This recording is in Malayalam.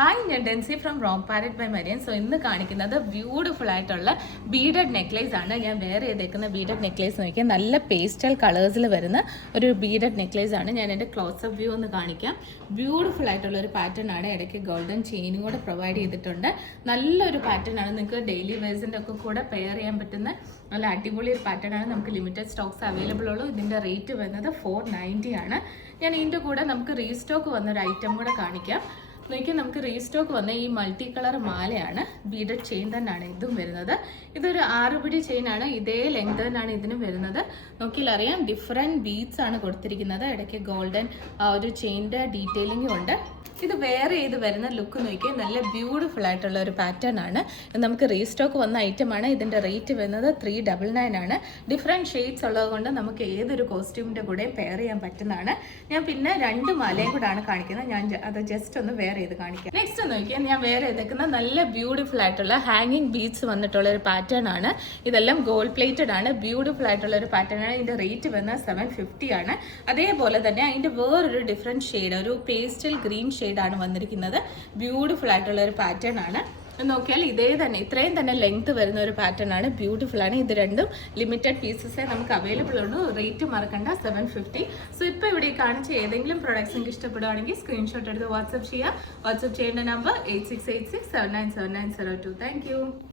ഹായ്, ഞാൻ Dency from Rome parrot by Marian. So ഇന്ന് കാണിക്കുന്നത് ബ്യൂട്ടിഫുൾ ആയിട്ടുള്ള ബീഡഡ് നെക്ലേസ് ആണ്. ഞാൻ വേറെ ചെയ്തേക്കുന്ന ബീഡഡ് നെക്ലേസ് നോക്കിയാൽ നല്ല പേസ്റ്റൽ കളേഴ്സിൽ വരുന്ന ഒരു ബീഡഡ് നെക്ലേസ് ആണ്. ഞാൻ എൻ്റെ ക്ലോസപ്പ് വ്യൂ ഒന്ന് കാണിക്കാം. ബ്യൂട്ടിഫുൾ ആയിട്ടുള്ള ഒരു പാറ്റേൺ ആണ്. ഇടയ്ക്ക് ഗോൾഡൻ ചെയിനും കൂടെ പ്രൊവൈഡ് ചെയ്തിട്ടുണ്ട്. നല്ലൊരു പാറ്റേൺ ആണ്. നിങ്ങൾക്ക് ഡെയിലി വേഴ്സിൻ്റെ ഒക്കെ കൂടെ പെയർ ചെയ്യാൻ പറ്റുന്ന നല്ല അടിപൊളി ഒരു പാറ്റേൺ ആണ്. നമുക്ക് ലിമിറ്റഡ് സ്റ്റോക്സ് അവൈലബിൾ ഉള്ളൂ. ഇതിൻ്റെ റേറ്റ് വരുന്നത് 490 ആണ്. ഞാൻ ഇതിൻ്റെ കൂടെ നമുക്ക് റീസ്റ്റോക്ക് വന്നൊരു ഐറ്റം കൂടെ കാണിക്കാം. നോക്കിയാൽ നമുക്ക് റീസ്റ്റോക്ക് വന്ന ഈ മൾട്ടി കളർ മാലയാണ്. ബീഡഡ് ചെയിൻ തന്നെയാണ് ഇതും വരുന്നത്. ഇതൊരു 6 പിടി ചെയിൻ ആണ്. ഇതേ ലെങ്ത് തന്നെയാണ് ഇതിനും വരുന്നത്. നോക്കിയാൽ അറിയാം, ഡിഫറെൻറ്റ് ബീഡ്സ് ആണ് കൊടുത്തിരിക്കുന്നത്. ഇടയ്ക്ക് ഗോൾഡൻ ഒരു ചെയിൻ്റെ ഡീറ്റെയിലിംഗും ഉണ്ട്. ഇത് വേറെ ചെയ്ത് വരുന്ന ലുക്ക് നോക്കിയാൽ നല്ല ബ്യൂട്ടിഫുൾ ആയിട്ടുള്ള ഒരു പാറ്റേൺ ആണ്. നമുക്ക് റീസ്റ്റോക്ക് വന്ന ഐറ്റം ആണ്. ഇതിൻ്റെ റേറ്റ് വരുന്നത് 399 ആണ്. ഡിഫറെൻറ്റ് ഷെയ്ഡ്സ് ഉള്ളത് കൊണ്ട് നമുക്ക് ഏതൊരു കോസ്റ്റ്യൂമിൻ്റെ കൂടെ പെയർ ചെയ്യാൻ പറ്റുന്നതാണ്. ഞാൻ പിന്നെ 2 മാലയും കൂടാണ് കാണിക്കുന്നത്. ഞാൻ അത് ജസ്റ്റ് ഒന്ന് വേറെ ചെയ്ത് കാണിക്കാം. നെക്സ്റ്റ് നോക്കിയാൽ ഞാൻ വേറെ ചെയ്തേക്കുന്ന നല്ല ബ്യൂട്ടിഫുൾ ആയിട്ടുള്ള ഹാങ്ങിങ് ബീഡ്സ് വന്നിട്ടുള്ള ഒരു പാറ്റേൺ ആണ്. ഇതെല്ലാം ഗോൾഡ് പ്ലേറ്റഡ് ആണ്. ബ്യൂട്ടിഫുൾ ആയിട്ടുള്ള ഒരു പാറ്റേൺ ആണ്. ഇതിൻ്റെ റേറ്റ് വരുന്നത് 750 ആണ്. അതേപോലെ തന്നെ അതിൻ്റെ വേറൊരു ഡിഫറെൻറ്റ് ഷെയ്ഡ്, ഒരു പേസ്റ്റൽ ഗ്രീൻ ഷെയ്ഡാണ് വന്നിരിക്കുന്നത്. ബ്യൂട്ടിഫുൾ ആയിട്ടുള്ള ഒരു പാറ്റേൺ ആണ്. നോക്കിയാൽ ഇതേ തന്നെ ഇത്രയും തന്നെ ലെങ്ത് വരുന്ന ഒരു പാറ്റേൺ ആണ്. ബ്യൂട്ടിഫുൾ ആണ്. ഇത് രണ്ടും ലിമിറ്റഡ് പീസസേ നമുക്ക് അവൈലബിൾ ഉള്ളൂ. റേറ്റ് മറക്കണ്ട, 750. സോ ഇപ്പോൾ ഇവിടെ കാണിച്ച ഏതെങ്കിലും പ്രൊഡക്ട്സ് നിങ്ങൾക്ക് ഇഷ്ടപ്പെടുകയാണെങ്കിൽ സ്ക്രീൻഷോട്ട് എടുത്ത് വാട്സ്ആപ്പ് ചെയ്യുക. വാട്സ്ആപ്പ് ചെയ്യേണ്ട നമ്പർ 8686797902. Thank you.